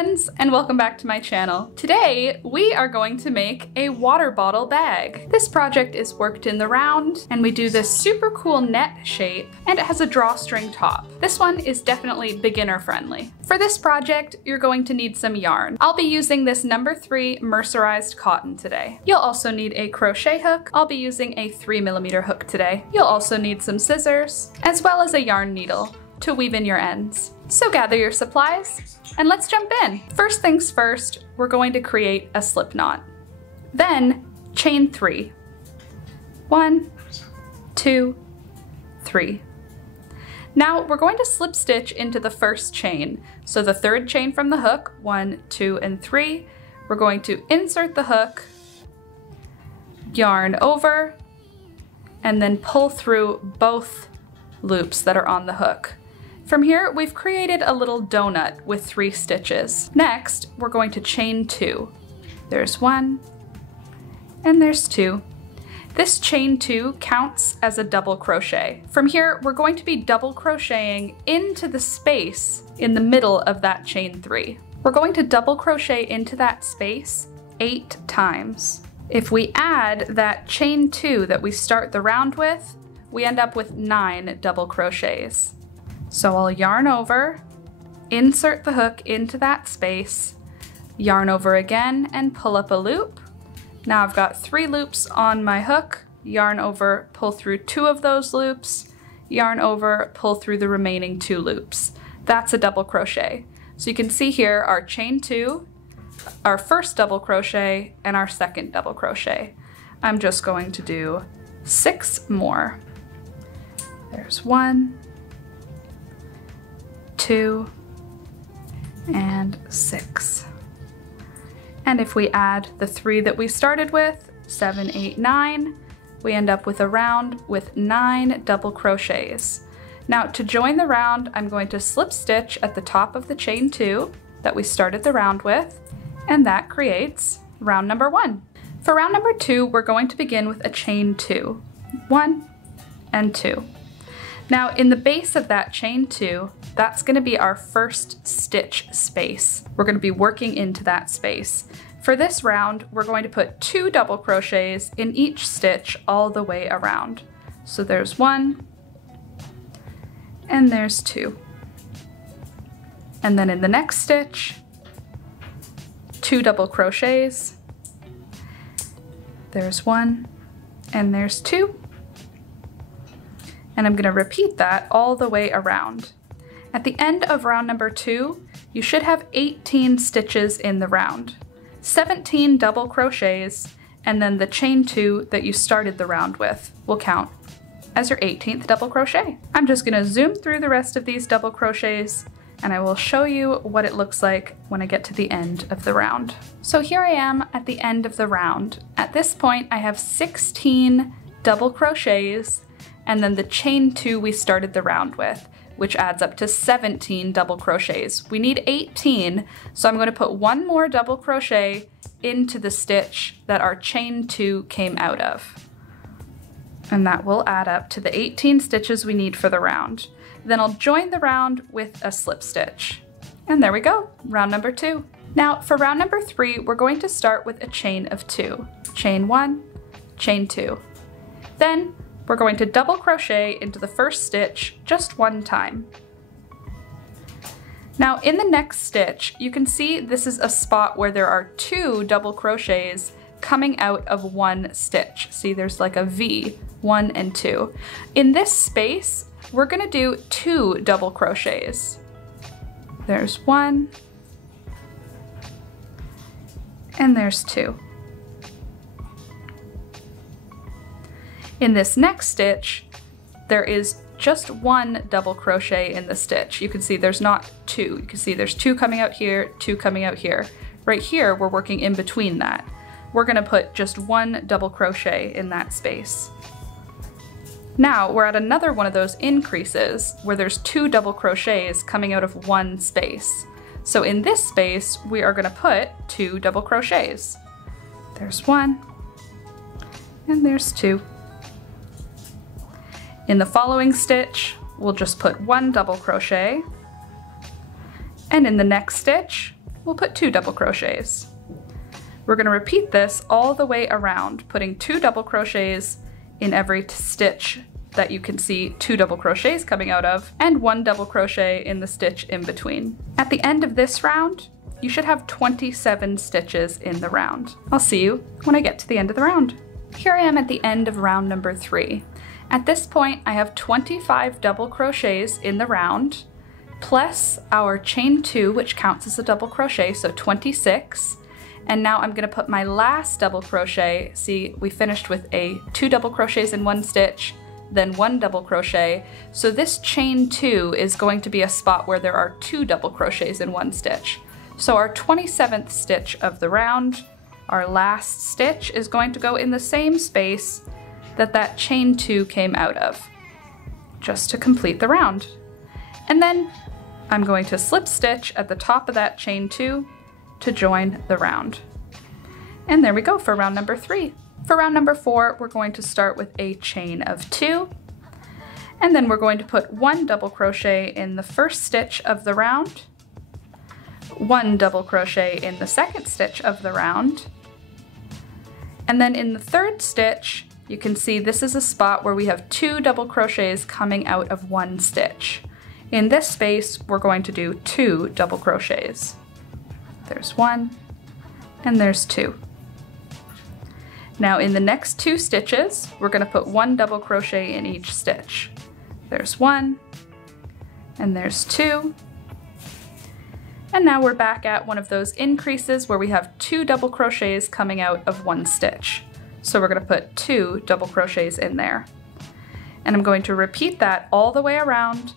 friends, and welcome back to my channel. Today, we are going to make a water bottle bag. This project is worked in the round, and we do this super cool net shape, and it has a drawstring top. This one is definitely beginner friendly. For this project, you're going to need some yarn. I'll be using this No. 3 mercerized cotton today. You'll also need a crochet hook. I'll be using a 3mm hook today. You'll also need some scissors, as well as a yarn needle to weave in your ends. So gather your supplies and let's jump in. First things first, we're going to create a slip knot. Then chain 3. 1, 2, 3. Now we're going to slip stitch into the first chain. So the third chain from the hook, 1, 2, and 3, we're going to insert the hook, yarn over, and then pull through both loops that are on the hook. From here, we've created a little donut with 3 stitches. Next, we're going to chain 2. There's 1, and there's 2. This chain 2 counts as a double crochet. From here, we're going to be double crocheting into the space in the middle of that chain 3. We're going to double crochet into that space 8 times. If we add that chain 2 that we start the round with, we end up with 9 double crochets. So I'll yarn over, insert the hook into that space, yarn over again, and pull up a loop. Now I've got 3 loops on my hook, yarn over, pull through 2 of those loops, yarn over, pull through the remaining 2 loops. That's a double crochet. So you can see here our chain 2, our first double crochet, and our second double crochet. I'm just going to do 6 more. There's 1, 2, and 6. And if we add the 3 that we started with, 7, 8, 9, we end up with a round with 9 double crochets. Now to join the round, I'm going to slip stitch at the top of the chain 2 that we started the round with, and that creates round number 1. For round number 2, we're going to begin with a chain 2, 1 and 2. Now in the base of that chain 2, that's going to be our first stitch space. We're going to be working into that space. For this round, we're going to put 2 double crochets in each stitch all the way around. So there's 1, and there's 2. And then in the next stitch, 2 double crochets. There's 1, and there's 2. And I'm going to repeat that all the way around. At the end of round number 2, you should have 18 stitches in the round. 17 double crochets, and then the chain 2 that you started the round with will count as your 18th double crochet. I'm just going to zoom through the rest of these double crochets, and I will show you what it looks like when I get to the end of the round. So here I am at the end of the round. At this point, I have 16 double crochets, and then the chain 2 we started the round with, which adds up to 17 double crochets. We need 18, so I'm going to put 1 more double crochet into the stitch that our chain 2 came out of. And that will add up to the 18 stitches we need for the round. Then I'll join the round with a slip stitch. And there we go, round number 2. Now for round number 3, we're going to start with a chain of 2. Chain 1, chain 2. Then we're going to double crochet into the first stitch just 1 time. Now in the next stitch, you can see this is a spot where there are 2 double crochets coming out of 1 stitch. See, there's like a V, 1 and 2. In this space, we're gonna do 2 double crochets. There's 1, and there's 2. In this next stitch, there is just 1 double crochet in the stitch. You can see there's not 2. You can see there's 2 coming out here, 2 coming out here. Right here, we're working in between that. We're gonna put just 1 double crochet in that space. Now we're at another one of those increases where there's 2 double crochets coming out of 1 space. So in this space, we are gonna put 2 double crochets. There's 1, and there's 2. In the following stitch, we'll just put 1 double crochet, and in the next stitch, we'll put 2 double crochets. We're going to repeat this all the way around, putting 2 double crochets in every stitch that you can see 2 double crochets coming out of, and 1 double crochet in the stitch in between. At the end of this round, you should have 27 stitches in the round. I'll see you when I get to the end of the round. Here I am at the end of round number 3. At this point, I have 25 double crochets in the round, plus our chain 2, which counts as a double crochet, so 26. And now I'm gonna put my last double crochet. See, we finished with 2 double crochets in 1 stitch, then 1 double crochet. So this chain 2 is going to be a spot where there are 2 double crochets in 1 stitch. So our 27th stitch of the round, our last stitch, is going to go in the same space that chain 2 came out of, just to complete the round. And then I'm going to slip stitch at the top of that chain 2 to join the round. And there we go for round number 3. For round number 4, we're going to start with a chain of 2, and then we're going to put 1 double crochet in the first stitch of the round, 1 double crochet in the second stitch of the round, and then in the third stitch, you can see this is a spot where we have 2 double crochets coming out of 1 stitch. In this space, we're going to do 2 double crochets. There's 1, and there's 2. Now in the next 2 stitches, we're going to put 1 double crochet in each stitch. There's 1, and there's 2. And now we're back at one of those increases where we have 2 double crochets coming out of 1 stitch. So we're going to put 2 double crochets in there. And I'm going to repeat that all the way around,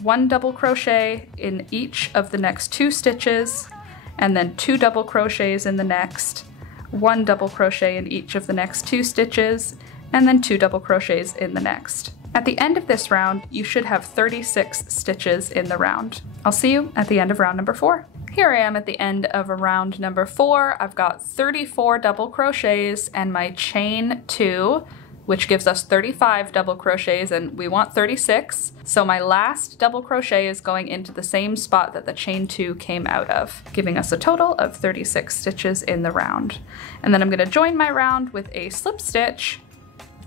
1 double crochet in each of the next 2 stitches, and then 2 double crochets in the next, 1 double crochet in each of the next 2 stitches, and then 2 double crochets in the next. At the end of this round, you should have 36 stitches in the round. I'll see you at the end of round number 4. Here I am at the end of round number 4. I've got 34 double crochets and my chain 2, which gives us 35 double crochets, and we want 36. So my last double crochet is going into the same spot that the chain 2 came out of, giving us a total of 36 stitches in the round. And then I'm going to join my round with a slip stitch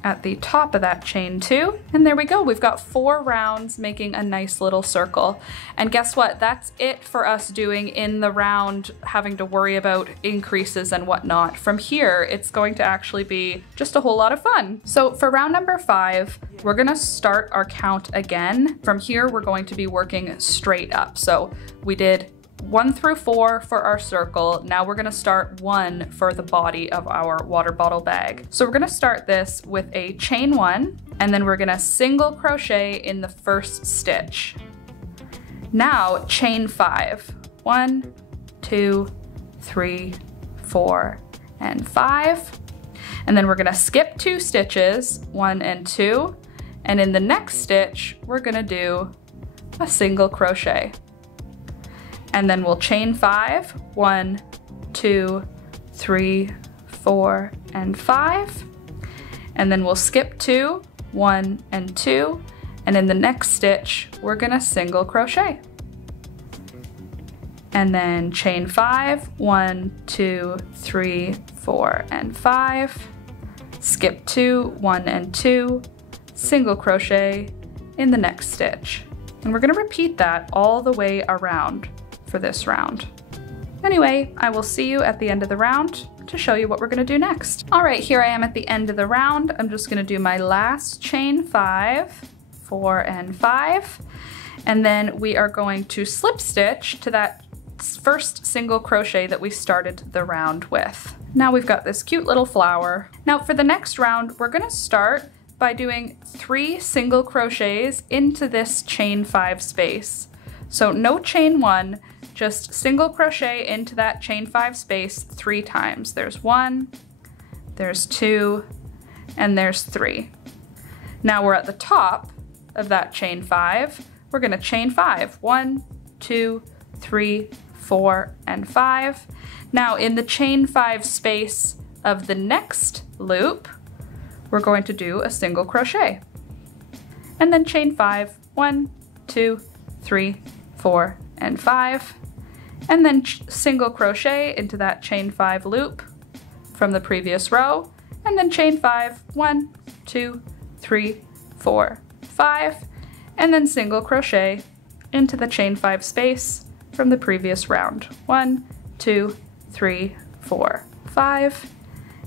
at the top of that chain 2, and there we go. We've got 4 rounds making a nice little circle. And guess what? That's it for us doing in the round, having to worry about increases and whatnot. From here, it's going to actually be just a whole lot of fun. So for round number 5, we're gonna start our count again. From here, we're going to be working straight up. So we did 1 through 4 for our circle. Now we're gonna start 1 for the body of our water bottle bag. So we're gonna start this with a chain 1, and then we're gonna single crochet in the first stitch. Now chain 5. 1, 2, 3, 4, and 5. And then we're gonna skip 2 stitches, 1 and 2. And in the next stitch, we're gonna do a single crochet. And then we'll chain 5, 1, 2, 3, 4, and 5. And then we'll skip 2, 1 and 2. And in the next stitch, we're gonna single crochet. And then chain 5, 1, 2, 3, 4, and 5. Skip 2, 1 and 2, single crochet in the next stitch. And we're gonna repeat that all the way around for this round. Anyway, I will see you at the end of the round to show you what we're gonna do next. All right, here I am at the end of the round. I'm just gonna do my last chain 5, 4, and 5, and then we are going to slip stitch to that first single crochet that we started the round with. Now we've got this cute little flower. Now for the next round, we're gonna start by doing 3 single crochets into this chain 5 space. So no chain 1, just single crochet into that chain 5 space 3 times. There's 1, there's 2, and there's 3. Now we're at the top of that chain 5. We're gonna chain 5. 1, 2, 3, 4, and 5. Now in the chain 5 space of the next loop, we're going to do a single crochet. And then chain 5, 1, 2, 3, 4, and 5. and then single crochet into that chain 5 loop from the previous row, and then chain 5, 1, 2, 3, 4, 5, and then single crochet into the chain 5 space from the previous round. 1, 2, 3, 4, 5,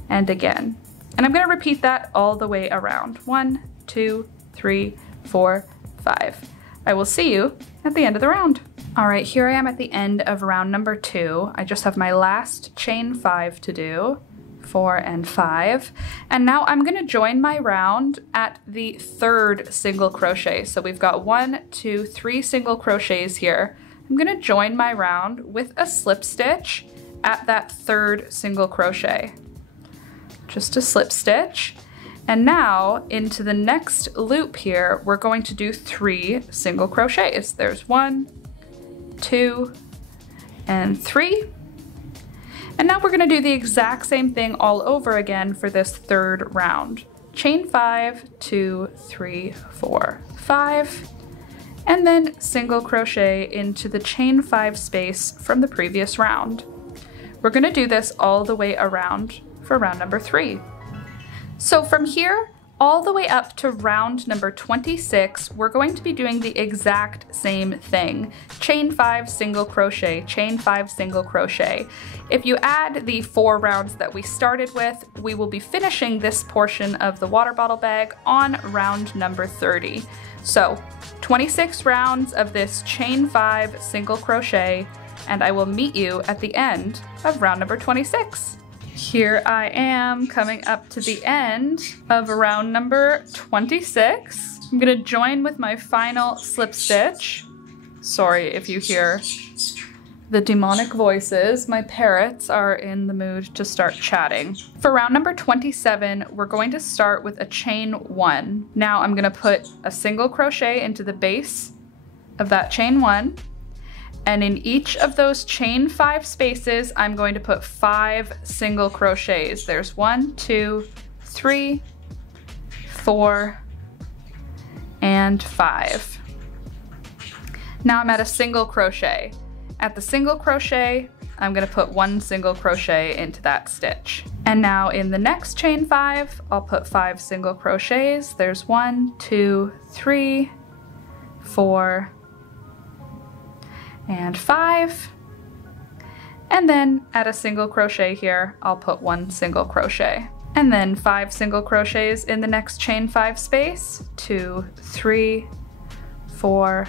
and again. And I'm going to repeat that all the way around. 1, 2, 3, 4, 5. I will see you at the end of the round. All right, here I am at the end of round number 2. I just have my last chain 5 to do, 4 and 5. And now I'm gonna join my round at the 3rd single crochet. So we've got 1, 2, 3 single crochets here. I'm gonna join my round with a slip stitch at that 3rd single crochet. Just a slip stitch. And now into the next loop here, we're going to do 3 single crochets. There's 1, 2, and 3. And now we're going to do the exact same thing all over again for this 3rd round. Chain 5, 2, 3, 4, 5, and then single crochet into the chain 5 space from the previous round. We're going to do this all the way around for round number 3. So from here all the way up to round number 26, we're going to be doing the exact same thing. Chain 5 single crochet, chain 5 single crochet. If you add the 4 rounds that we started with, we will be finishing this portion of the water bottle bag on round number 30. So 26 rounds of this chain 5 single crochet, and I will meet you at the end of round number 26. Here I am coming up to the end of round number 26. I'm gonna join with my final slip stitch. Sorry if you hear the demonic voices. My parrots are in the mood to start chatting. For round number 27, we're going to start with a chain 1. Now I'm gonna put a single crochet into the base of that chain 1. And in each of those chain 5 spaces, I'm going to put 5 single crochets. There's 1, 2, 3, 4, and 5. Now I'm at a single crochet. At the single crochet, I'm gonna put 1 single crochet into that stitch. And now in the next chain 5, I'll put 5 single crochets. There's 1, 2, 3, 4, and 5, and then at a single crochet here, I'll put 1 single crochet, and then 5 single crochets in the next chain 5 space, 2, 3, 4,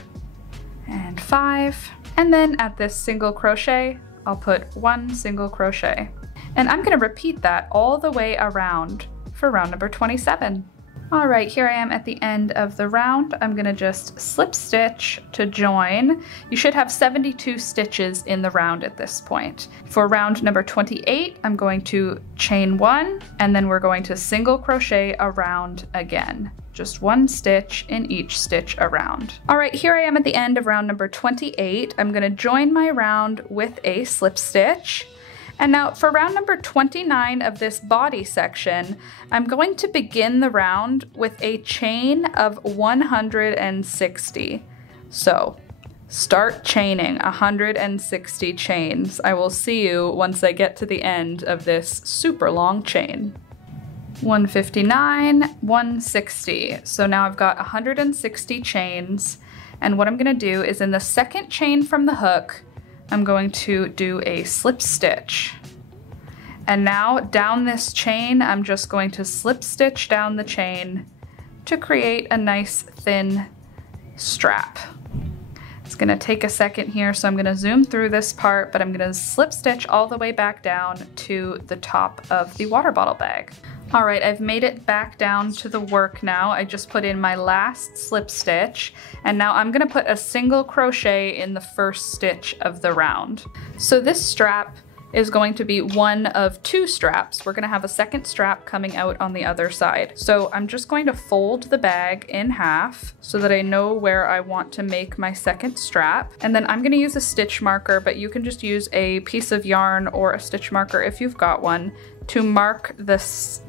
and 5, and then at this single crochet, I'll put 1 single crochet. And I'm gonna repeat that all the way around for round number 27. All right, here I am at the end of the round. I'm gonna just slip stitch to join. You should have 72 stitches in the round at this point. For round number 28, I'm going to chain 1, and then we're going to single crochet around again. Just 1 stitch in each stitch around. All right, here I am at the end of round number 28. I'm gonna join my round with a slip stitch. And now for round number 29 of this body section, I'm going to begin the round with a chain of 160. So start chaining 160 chains. I will see you once I get to the end of this super long chain. 159, 160. So now I've got 160 chains. And what I'm gonna do is in the second chain from the hook, I'm going to do a slip stitch. And now down this chain, I'm just going to slip stitch down the chain to create a nice thin strap. It's gonna take a second here, so I'm gonna zoom through this part, but I'm gonna slip stitch all the way back down to the top of the water bottle bag. All right, I've made it back down to the work now. I just put in my last slip stitch, and now I'm gonna put a single crochet in the first stitch of the round. So this strap is going to be one of 2 straps. We're gonna have a second strap coming out on the other side. So I'm just going to fold the bag in half so that I know where I want to make my second strap. And then I'm gonna use a stitch marker, but you can just use a piece of yarn or a stitch marker if you've got one to mark the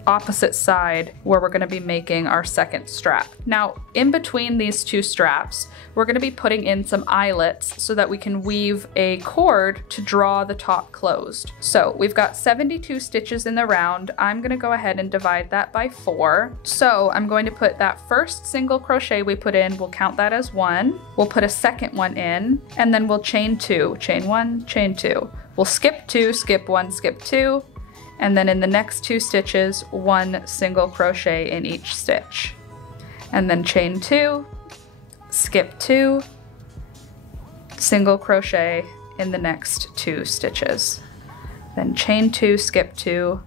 opposite side where we're gonna be making our second strap. Now, in between these two straps, we're gonna be putting in some eyelets so that we can weave a cord to draw the top closed. So we've got 72 stitches in the round. I'm gonna go ahead and divide that by 4. So I'm going to put that first single crochet we put in, we'll count that as 1. We'll put a second one in, and then we'll chain 2, chain 1, chain 2. We'll skip 2, skip 1, skip 2, and then in the next 2 stitches, 1 single crochet in each stitch. And then chain 2, skip 2, single crochet in the next 2 stitches. Then chain 2, skip 2,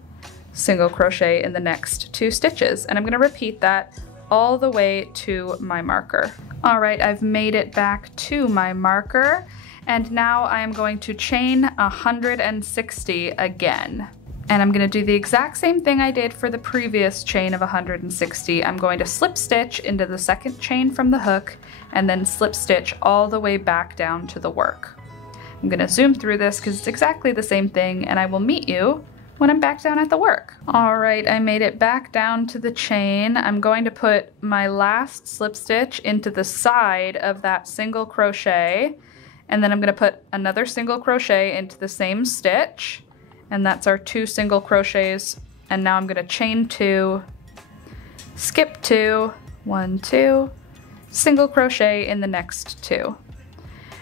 single crochet in the next 2 stitches. And I'm gonna repeat that all the way to my marker. All right, I've made it back to my marker. And now I am going to chain 160 again. And I'm gonna do the exact same thing I did for the previous chain of 160. I'm going to slip stitch into the second chain from the hook and then slip stitch all the way back down to the work. I'm gonna zoom through this because it's exactly the same thing, and I will meet you when I'm back down at the work. All right, I made it back down to the chain. I'm going to put my last slip stitch into the side of that single crochet, and then I'm gonna put another single crochet into the same stitch, and that's our 2 single crochets. And now I'm gonna chain 2, skip 2, 1, 2, single crochet in the next 2.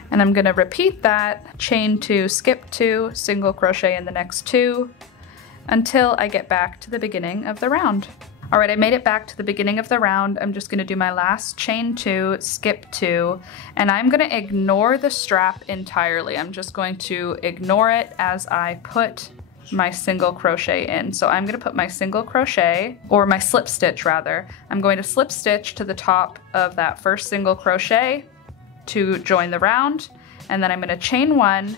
And I'm gonna repeat that, chain 2, skip 2, single crochet in the next 2, until I get back to the beginning of the round. All right, I made it back to the beginning of the round. I'm just gonna do my last chain 2, skip 2, and I'm gonna ignore the strap entirely. I'm just going to ignore it as I put my single crochet in. So I'm gonna put my single crochet, or my slip stitch rather. I'm going to slip stitch to the top of that first single crochet to join the round, and then I'm gonna chain 1,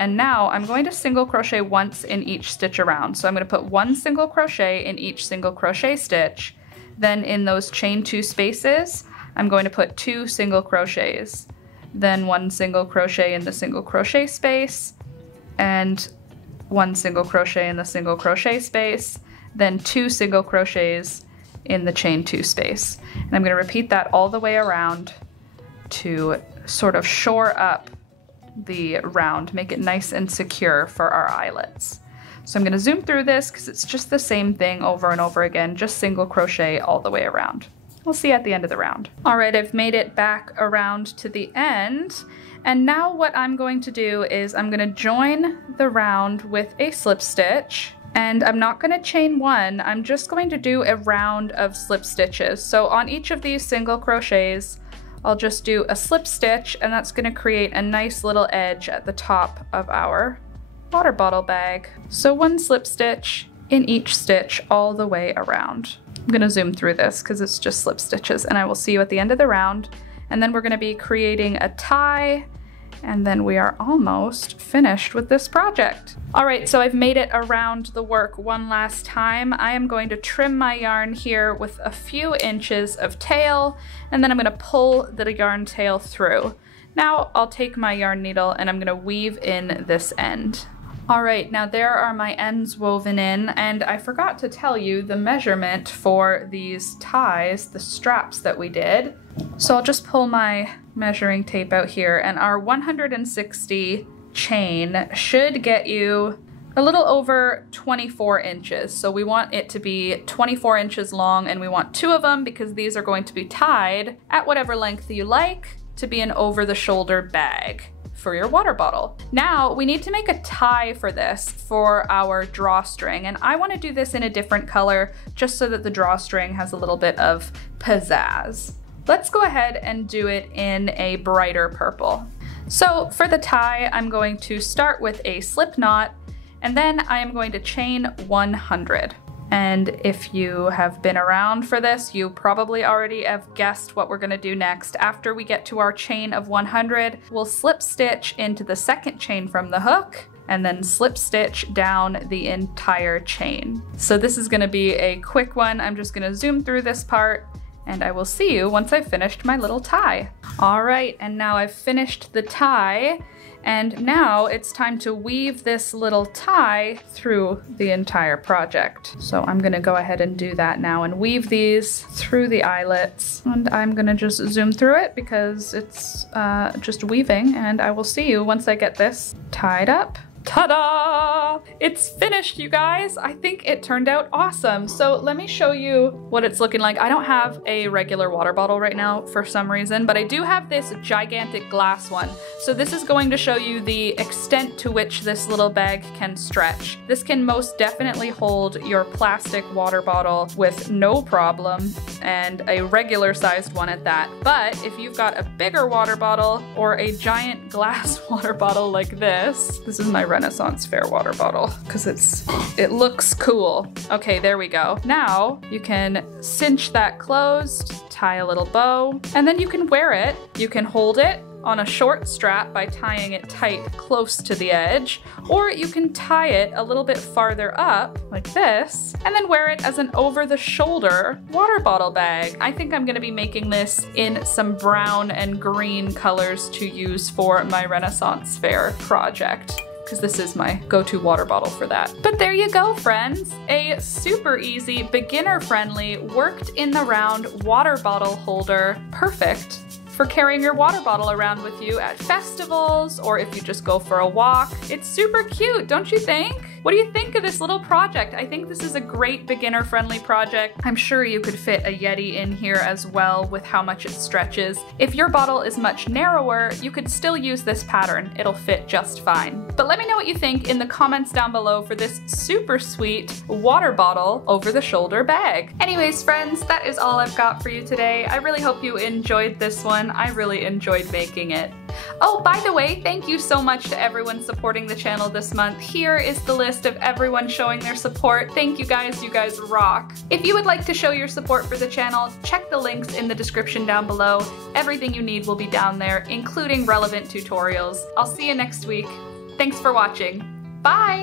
and now I'm going to single crochet once in each stitch around. So I'm gonna put 1 single crochet in each single crochet stitch. Then in those chain 2 spaces, I'm going to put 2 single crochets. Then 1 single crochet in the single crochet space, and 1 single crochet in the single crochet space, then 2 single crochets in the chain 2 space. And I'm gonna repeat that all the way around to sort of shore up the round, make it nice and secure for our eyelets. So I'm gonna zoom through this because it's just the same thing over and over again, just single crochet all the way around. We'll see at the end of the round. All right, I've made it back around to the end. And now what I'm going to do is I'm gonna join the round with a slip stitch, and I'm not gonna chain 1, I'm just going to do a round of slip stitches. So on each of these single crochets, I'll just do a slip stitch, and that's gonna create a nice little edge at the top of our water bottle bag. So 1 slip stitch in each stitch all the way around. I'm gonna zoom through this because it's just slip stitches, and I will see you at the end of the round. And then we're gonna be creating a tie, and then we are almost finished with this project. All right, so I've made it around the work one last time. I am going to trim my yarn here with a few inches of tail, and then I'm gonna pull the yarn tail through. Now I'll take my yarn needle and I'm gonna weave in this end. All right, now there are my ends woven in, and I forgot to tell you the measurement for these ties, the straps that we did. So I'll just pull my measuring tape out here, and our 160 chain should get you a little over 24 inches. So we want it to be 24 inches long, and we want 2 of them because these are going to be tied at whatever length you like to be an over-the-shoulder bag for your water bottle. Now we need to make a tie for this for our drawstring, and I want to do this in a different color just so that the drawstring has a little bit of pizzazz. Let's go ahead and do it in a brighter purple. So for the tie, I'm going to start with a slip knot, and then I am going to chain 100. And if you have been around for this, you probably already have guessed what we're gonna do next. After we get to our chain of 100, we'll slip stitch into the second chain from the hook, and then slip stitch down the entire chain. So this is gonna be a quick one. I'm just gonna zoom through this part, and I will see you once I've finished my little tie. All right, and now I've finished the tie, And now it's time to weave this little tie through the entire project. So I'm gonna go ahead and do that now and weave these through the eyelets. And I'm gonna just zoom through it because it's just weaving, and I will see you once I get this tied up. Ta-da! It's finished, you guys. I think it turned out awesome. So let me show you what it's looking like. I don't have a regular water bottle right now for some reason, but I do have this gigantic glass one. So this is going to show you the extent to which this little bag can stretch. This can most definitely hold your plastic water bottle with no problem, and a regular sized one at that. But if you've got a bigger water bottle or a giant glass water bottle like this is my Renaissance Fair water bottle because it looks cool. Okay, there we go. Now you can cinch that closed, tie a little bow, and then you can wear it. You can hold it on a short strap by tying it tight close to the edge, or you can tie it a little bit farther up like this and then wear it as an over-the-shoulder water bottle bag. I think I'm gonna be making this in some brown and green colors to use for my Renaissance Fair project, because this is my go-to water bottle for that. But there you go, friends. A super easy, beginner-friendly, worked in the round water bottle holder. Perfect for carrying your water bottle around with you at festivals or if you just go for a walk. It's super cute, don't you think? What do you think of this little project? I think this is a great beginner-friendly project. I'm sure you could fit a Yeti in here as well with how much it stretches. If your bottle is much narrower, you could still use this pattern. It'll fit just fine. But let me know what you think in the comments down below for this super sweet water bottle over-the-shoulder bag. Anyways, friends, that is all I've got for you today. I really hope you enjoyed this one. I really enjoyed making it. Oh, by the way, thank you so much to everyone supporting the channel this month. Here is the list of everyone showing their support. Thank you guys rock. If you would like to show your support for the channel, check the links in the description down below. Everything you need will be down there, including relevant tutorials. I'll see you next week. Thanks for watching. Bye!